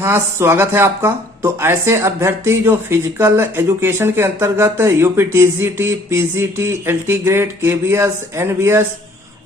हाँ, स्वागत है आपका। तो ऐसे अभ्यर्थी जो फिजिकल एजुकेशन के अंतर्गत UP TGT, PGT, LT grade, KBS, NBS,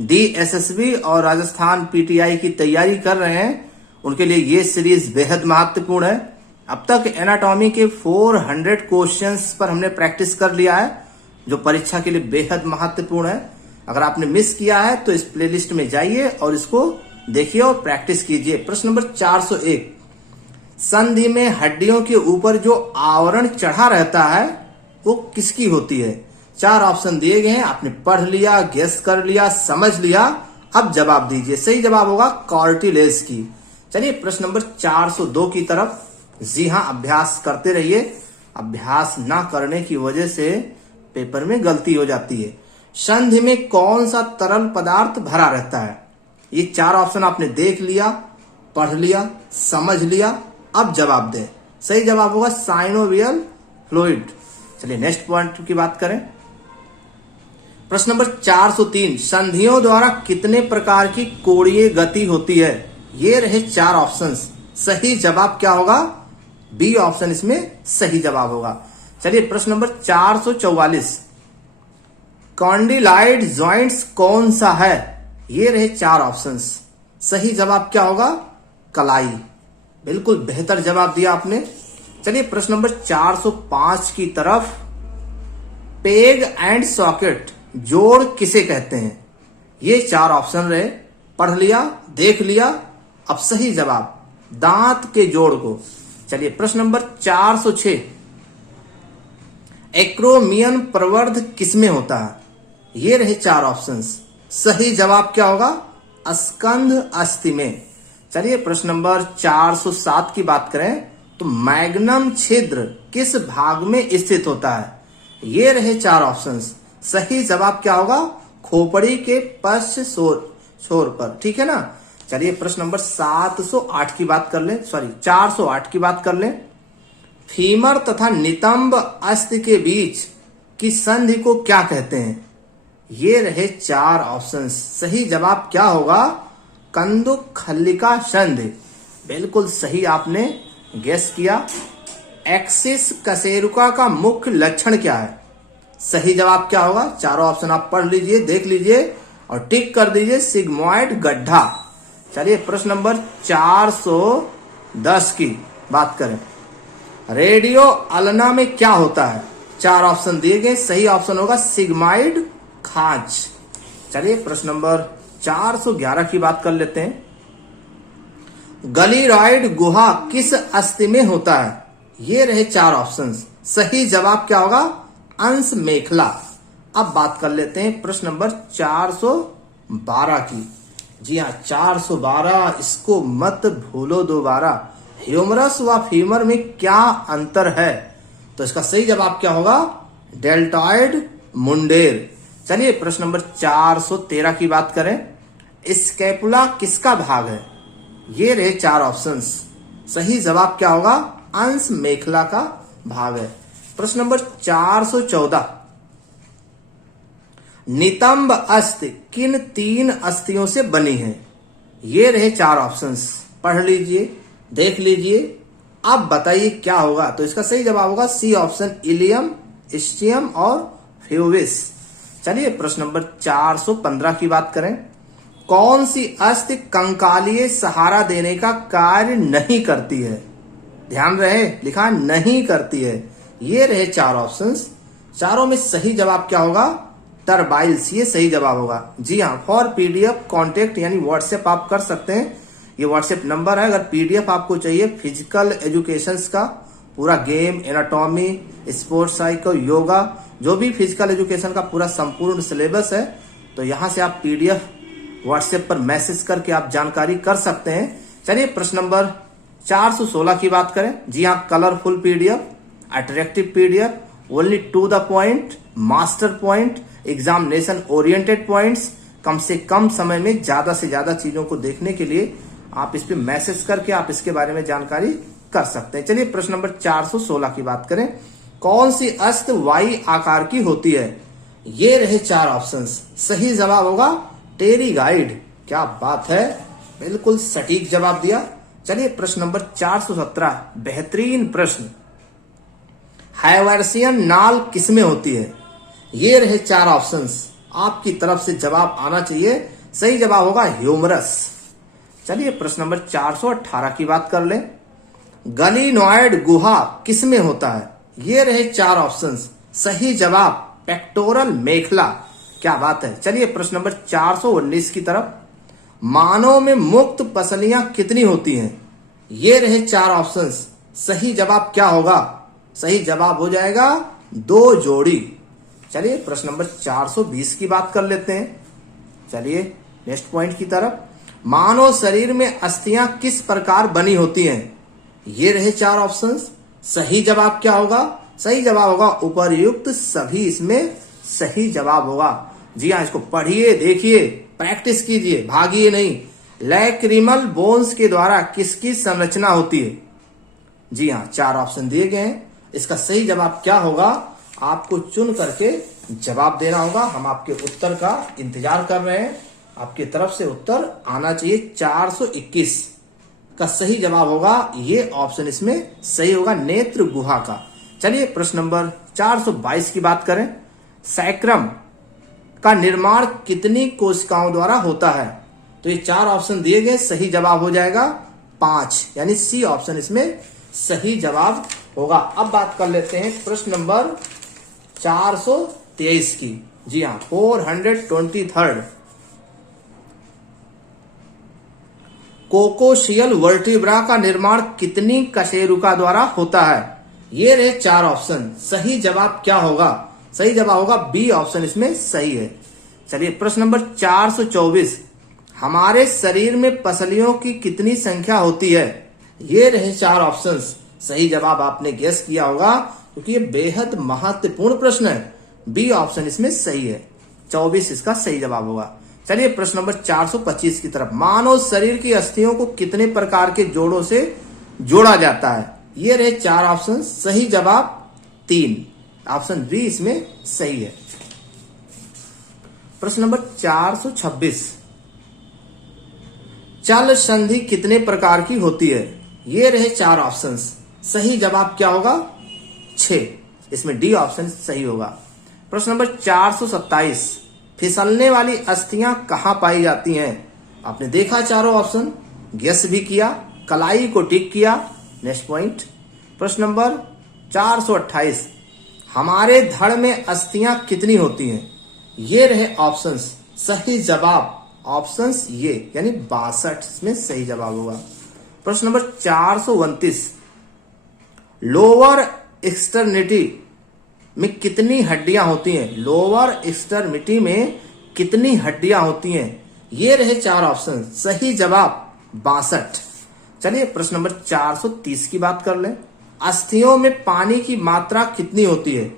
DSSB और राजस्थान पीटीआई की तैयारी कर रहे हैं, उनके लिए ये सीरीज बेहद महत्वपूर्ण है। अब तक एनाटॉमी के 400 क्वेश्चंस पर हमने प्रैक्टिस कर लिया है, जो परीक्षा के लिए बेहद महत्वपूर्ण है। अगर आपने मिस किया है तो इस प्लेलिस्ट में जाइए और इसको देखिए और प्रैक्टिस कीजिए। प्रश्न नंबर 401, संधि में हड्डियों के ऊपर जो आवरण चढ़ा रहता है वो किसकी होती है? 4 ऑप्शन दिए गए हैं, आपने पढ़ लिया, गेस कर लिया, समझ लिया, अब जवाब दीजिए। सही जवाब होगा कार्टिलेज की। चलिए प्रश्न नंबर 402 की तरफ। जी हाँ, अभ्यास करते रहिए। अभ्यास ना करने की वजह से पेपर में गलती हो जाती है। संधि में कौन सा तरल पदार्थ भरा रहता है? ये 4 ऑप्शन आपने देख लिया, पढ़ लिया, समझ लिया, अब जवाब दें। सही जवाब होगा साइनोवियल फ्लूइड। चलिए नेक्स्ट पॉइंट की बात करें। प्रश्न नंबर 403, संधियों द्वारा कितने प्रकार की कोणीय गति होती है? ये रहे 4 ऑप्शंस। सही जवाब क्या होगा? बी ऑप्शन इसमें सही जवाब होगा। चलिए प्रश्न नंबर 444, कॉन्डिलाइड जॉइंट्स कौन सा है? ये रहे 4 ऑप्शंस। सही जवाब क्या होगा? कलाई। बिल्कुल बेहतर जवाब दिया आपने। चलिए प्रश्न नंबर 405 की तरफ। पेग एंड सॉकेट जोड़ किसे कहते हैं? ये 4 ऑप्शन रहे, पढ़ लिया, देख लिया, अब सही जवाब दांत के जोड़ को। चलिए प्रश्न नंबर 406, एक्रोमियन प्रवर्ध किसमें होता है? ये रहे 4 ऑप्शंस। सही जवाब क्या होगा? स्कंध अस्थि में। चलिए प्रश्न नंबर 407 की बात करें तो मैग्नम छिद्र किस भाग में स्थित होता है? ये रहे 4 ऑप्शंस। सही जवाब क्या होगा? खोपड़ी के पश्च छोर पर। ठीक है ना। चलिए प्रश्न नंबर 408 की बात कर लें। फीमर तथा नितंब अस्थि के बीच की संधि को क्या कहते हैं? ये रहे 4 ऑप्शंस। सही जवाब क्या होगा? कंदुक खल्लिका संधि। बिल्कुल सही आपने गेस किया। एक्सिस कशेरुका का मुख्य लक्षण क्या है? सही जवाब क्या होगा? 4 ऑप्शन आप पढ़ लीजिए, देख लीजिए और टिक कर दीजिए, सिग्मोइड गड्ढा। चलिए प्रश्न नंबर 410 की बात करें। रेडियो अल्ना में क्या होता है? 4 ऑप्शन दिए गए, सही ऑप्शन होगा सिग्माइड खांच। चलिए प्रश्न नंबर 411 की बात कर लेते हैं। गलीरॉइड गुहा किस अस्थि में होता है? ये रहे 4 ऑप्शंस। सही जवाब क्या होगा? अंश मेखला। अब बात कर लेते हैं प्रश्न नंबर 412 की। जी हाँ, 412, इसको मत भूलो दोबारा। ह्यूमरस व फीमर में क्या अंतर है? तो इसका सही जवाब क्या होगा? डेल्टॉइड मुंडेर। चलिए प्रश्न नंबर 413 की बात करें। स्कैपुला किसका भाग है? ये रहे 4 ऑप्शंस। सही जवाब क्या होगा? अंश मेखला का भाग है। प्रश्न नंबर 414, नितंब अस्थि किन 3 अस्थियों से बनी है? ये रहे 4 ऑप्शंस। पढ़ लीजिए, देख लीजिए, अब बताइए क्या होगा? तो इसका सही जवाब होगा सी ऑप्शन, इलियम, स्टियम और फ्यूविस। चलिए प्रश्न नंबर 415 की बात करें। कौन सी अस्थि कंकालीय सहारा देने का कार्य नहीं करती है? ध्यान रहे, लिखा नहीं करती है। ये रहे 4 ऑप्शंस। चारों में सही जवाब क्या होगा? टर्बाइल्स। ये सही जवाब होगा। जी हाँ, फॉर पीडीएफ कांटेक्ट यानी व्हाट्सएप आप कर सकते हैं। ये व्हाट्सएप नंबर है। अगर पीडीएफ आपको चाहिए फिजिकल एजुकेशन का, पूरा game, anatomy, sports cycle, yoga, जो भी फिजिकल एजुकेशन का पूरा संपूर्ण सिलेबस है, तो यहां से आप पीडीएफ व्हाट्सएप पर मैसेज करके आप जानकारी कर सकते हैं। चलिए प्रश्न नंबर 416 की बात करें। जी हाँ, colourful PDF, attractive PDF, only to the point, master point, examination oriented points, कम से कम समय में ज्यादा से ज्यादा चीजों को देखने के लिए आप इस पे मैसेज करके आप इसके बारे में जानकारी कर सकते हैं। चलिए प्रश्न नंबर 416 की बात करें। कौन सी अस्थि वाई आकार की होती है? ये रहे 4 ऑप्शंस। सही जवाब होगा टेरीगाइड। क्या बात है, बिल्कुल सटीक जवाब दिया। चलिए प्रश्न नंबर 417, बेहतरीन प्रश्न। हाइवर्सियन नाल किसमें होती है? ये रहे 4 ऑप्शंस, आपकी तरफ से जवाब आना चाहिए। सही जवाब होगा ह्यूमरस। चलिए प्रश्न नंबर 418 की बात कर लें। गलिनॉइड गुहा किसमें होता है? ये रहे 4 ऑप्शंस, सही जवाब पेक्टोरल मेखला। क्या बात है। चलिए प्रश्न नंबर 419 की तरफ। मानव में मुक्त पसलियां कितनी होती हैं? ये रहे 4 ऑप्शंस, सही जवाब क्या होगा? सही जवाब हो जाएगा 2 जोड़ी। चलिए प्रश्न नंबर 420 की बात कर लेते हैं। चलिए नेक्स्ट पॉइंट की तरफ। मानव शरीर में अस्थियां किस प्रकार बनी होती हैं? ये रहे 4 ऑप्शंस, सही जवाब क्या होगा? सही जवाब होगा उपर्युक्त सभी, इसमें सही जवाब होगा। जी हाँ, इसको पढ़िए, देखिए, प्रैक्टिस कीजिए, भागिए नहीं। लैक्रिमल बोन्स के द्वारा किसकी संरचना होती है? जी हाँ, 4 ऑप्शन दिए गए हैं। इसका सही जवाब क्या होगा? आपको चुन करके जवाब देना होगा। हम आपके उत्तर का इंतजार कर रहे हैं। आपकी तरफ से उत्तर आना चाहिए। 421 का सही जवाब होगा, ये ऑप्शन इसमें सही होगा, नेत्र गुहा का। चलिए प्रश्न नंबर 422 की बात करें। सैक्रम का निर्माण कितनी कोशिकाओं द्वारा होता है? तो ये 4 ऑप्शन दिए गए, सही जवाब हो जाएगा 5, यानी सी ऑप्शन इसमें सही जवाब होगा। अब बात कर लेते हैं प्रश्न नंबर 423 की। जी हाँ, 423। कोकोशियल वर्टिब्रा का निर्माण कितनी कशेरुका द्वारा होता है? ये रहे 4 ऑप्शन, सही जवाब क्या होगा? सही जवाब होगा बी ऑप्शन इसमें सही है। चलिए प्रश्न नंबर 424। हमारे शरीर में पसलियों की कितनी संख्या होती है? ये रहे 4 ऑप्शंस, सही जवाब आपने गेस किया होगा, क्योंकि ये बेहद महत्वपूर्ण प्रश्न है। बी ऑप्शन इसमें सही है, 24 इसका सही जवाब होगा। चलिए प्रश्न नंबर 425 की तरफ। मानव शरीर की अस्थियों को कितने प्रकार के जोड़ों से जोड़ा जाता है? ये रहे 4 ऑप्शन, सही जवाब 3, ऑप्शन बी इसमें सही है। प्रश्न नंबर 426। चल संधि कितने प्रकार की होती है? ये रहे 4 ऑप्शंस, सही जवाब क्या होगा? 6, इसमें डी ऑप्शन सही होगा। प्रश्न नंबर 427। फिसलने वाली अस्थियां कहां पाई जाती हैं? आपने देखा चारों ऑप्शन, गेस भी किया, कलाई को टिक किया। Next point. प्रश्न नंबर 428। हमारे धड़ में अस्थियां कितनी होती हैं? ये रहे ऑप्शंस, सही जवाब ऑप्शंस ये, यानी 62 में सही जवाब होगा। प्रश्न नंबर 429। लोअर एक्सट्रीमिटी में कितनी हड्डियां होती हैं? लोअर एक्सट्रीमिटी में कितनी हड्डियां होती हैं? ये रहे 4 ऑप्शन, सही जवाब 62। चलिए प्रश्न नंबर 430 की बात कर लें। अस्थियों में पानी की मात्रा कितनी होती है?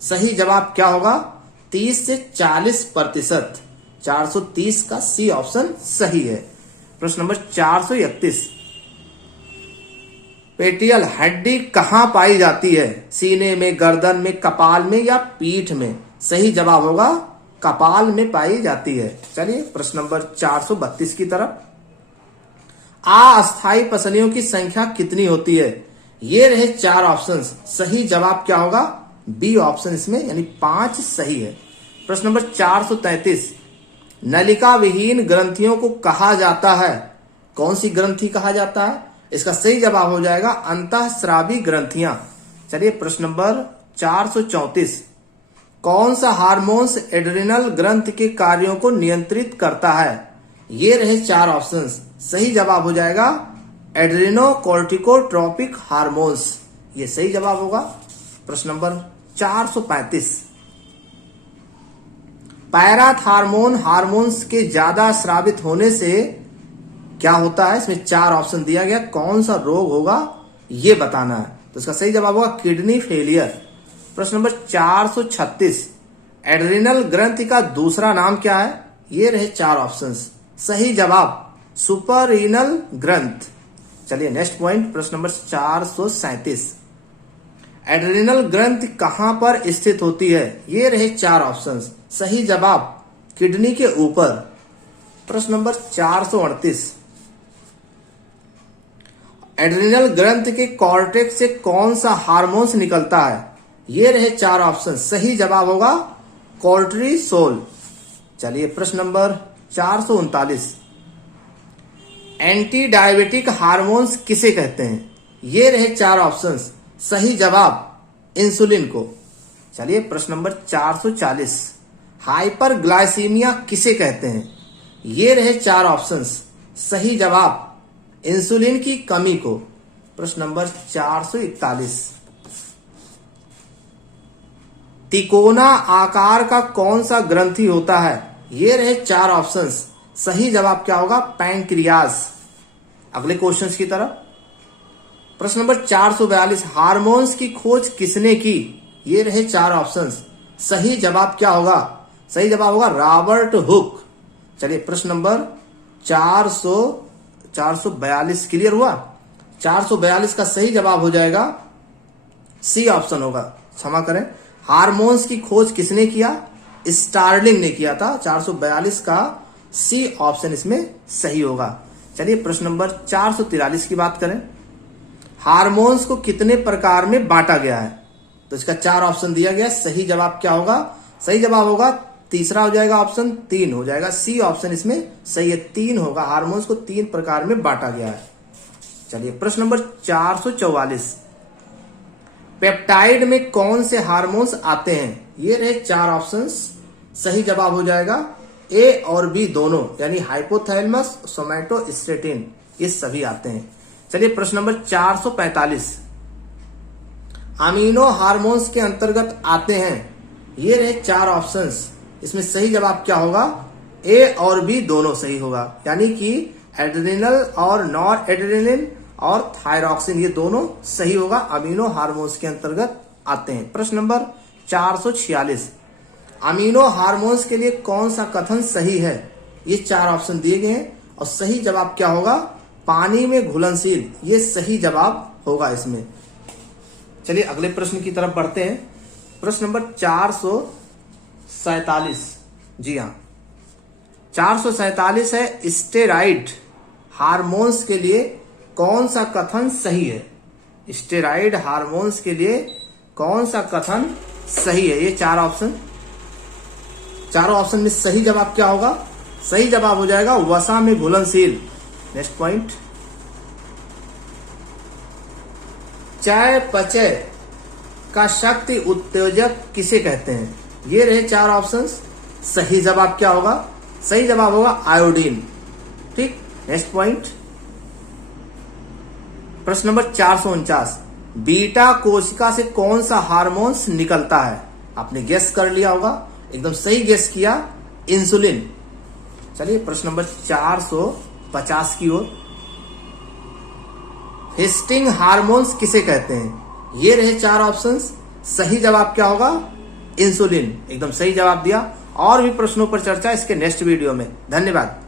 सही जवाब क्या होगा? 30 से 40%। 430 का सी ऑप्शन सही है। प्रश्न नंबर 431। पेटियल हड्डी कहां पाई जाती है? सीने में, गर्दन में, कपाल में या पीठ में? सही जवाब होगा कपाल में पाई जाती है। चलिए प्रश्न नंबर 432 की तरफ। अस्थायी पसलियों की संख्या कितनी होती है? ये रहे 4 ऑप्शंस, सही जवाब क्या होगा? बी ऑप्शन इसमें, यानी 5 सही है। प्रश्न नंबर 433। नलिका विहीन ग्रंथियों को कहा जाता है? कौन सी ग्रंथि कहा जाता है? इसका सही जवाब हो जाएगा अंतःस्रावी ग्रंथियां। चलिए प्रश्न नंबर 434। कौन सा हार्मोन्स एड्रिनल ग्रंथि के कार्यों को नियंत्रित करता है? ये रहे 4 ऑप्शंस, सही जवाब हो जाएगा एड्रिनोकोर्टिकोट्रोपिक हार्मोन्स, ये सही जवाब होगा। प्रश्न नंबर 435। पैराथार्मोन हार्मोन्स के ज्यादा स्रावित होने से क्या होता है? इसमें 4 ऑप्शन दिया गया, कौन सा रोग होगा ये बताना है। तो इसका सही जवाब होगा किडनी फेलियर। प्रश्न नंबर 436। एड्रिनल ग्रंथि का दूसरा नाम क्या है? ये रहे 4 ऑप्शंस, सही जवाब सुपररीनल ग्रंथ। चलिए नेक्स्ट पॉइंट, प्रश्न नंबर 437। एड्रिनल ग्रंथि कहां पर स्थित होती है? ये रहे 4 ऑप्शंस, सही जवाब किडनी के ऊपर। प्रश्न नंबर 438। एड्रिनल ग्रंथ के कॉर्टेक्स से कौन सा हार्मोन्स निकलता है? ये रहे 4 ऑप्शन। सही जवाब होगा कोर्टिसोल। चलिए प्रश्न नंबर 439, एंटी डायबिटिक हार्मोन्स किसे कहते हैं? ये रहे 4 ऑप्शंस। सही जवाब इंसुलिन को। चलिए प्रश्न नंबर 440, हाइपरग्लाइसीमिया किसे कहते हैं? ये रहे 4 ऑप्शंस। सही जवाब इंसुलिन की कमी को। प्रश्न नंबर 441, तिकोना आकार का कौन सा ग्रंथि होता है? ये रहे 4 ऑप्शंस। सही जवाब क्या होगा? पैंक्रियाज। अगले क्वेश्चंस की तरफ। प्रश्न नंबर 442, हार्मोन्स की खोज किसने की? ये रहे 4 ऑप्शंस। सही जवाब क्या होगा? सही जवाब होगा रॉबर्ट हुक। चलिए प्रश्न नंबर 442 क्लियर हुआ। 442 का सही जवाब हो जाएगा सी ऑप्शन होगा। क्षमा करें, हार्मोन्स की खोज किसने किया? स्टार्लिंग ने किया था। 442 का सी ऑप्शन इसमें सही होगा। चलिए प्रश्न नंबर 443 की बात करें, हार्मोन्स को कितने प्रकार में बांटा गया है? तो इसका 4 ऑप्शन दिया गया। सही जवाब क्या होगा? सही जवाब होगा तीसरा हो जाएगा ऑप्शन 3 हो जाएगा। सी ऑप्शन इसमें सही है, 3 होगा। हार्मोन्स को 3 प्रकार में बांटा गया है। चलिए प्रश्न नंबर 444, पेप्टाइड में कौन से हार्मोन्स आते हैं? ये रहे 4 ऑप्शंस। सही जवाब हो जाएगा ए और बी दोनों, यानी हाइपोथैलेमस, सोमैटोस्टेटिन, ये सभी आते हैं। चलिए प्रश्न नंबर 445, अमीनो हार्मोन्स के अंतर्गत आते हैं। ये रहे 4 ऑप्शंस। इसमें सही जवाब क्या होगा? ए और बी दोनों सही होगा, यानी कि एड्रेनल और नॉर एड्रेनलिन और थायरॉक्सिन, ये दोनों सही होगा, अमीनो हार्मोन्स के अंतर्गत आते हैं। प्रश्न नंबर 446, अमीनो हार्मोन्स के लिए कौन सा कथन सही है? ये 4 ऑप्शन दिए गए हैं और सही जवाब क्या होगा? पानी में घुलनशील, ये सही जवाब होगा इसमें। चलिए अगले प्रश्न की तरफ बढ़ते हैं। प्रश्न नंबर 447, जी हाँ 447 है, स्टेरॉइड हार्मोन्स के लिए कौन सा कथन सही है? स्टेरॉइड हार्मोन्स के लिए कौन सा कथन सही है? ये 4 ऑप्शन, चारों ऑप्शन में सही जवाब क्या होगा? सही जवाब हो जाएगा वसा में घुलनशील। नेक्स्ट पॉइंट, चयापचय का शक्ति उत्तेजक किसे कहते हैं? ये रहे 4 ऑप्शंस। सही जवाब क्या होगा? सही जवाब होगा आयोडीन। ठीक, नेक्स्ट पॉइंट, प्रश्न नंबर 449, बीटा कोशिका से कौन सा हार्मोन्स निकलता है? आपने गेस कर लिया होगा, एकदम सही गेस किया, इंसुलिन। चलिए प्रश्न नंबर 450 की ओर, हिस्टिंग हार्मोन्स किसे कहते हैं? ये रहे 4 ऑप्शंस। सही जवाब क्या होगा? इंसुलिन, एकदम सही जवाब दिया। और भी प्रश्नों पर चर्चा इसके नेक्स्ट वीडियो में। धन्यवाद।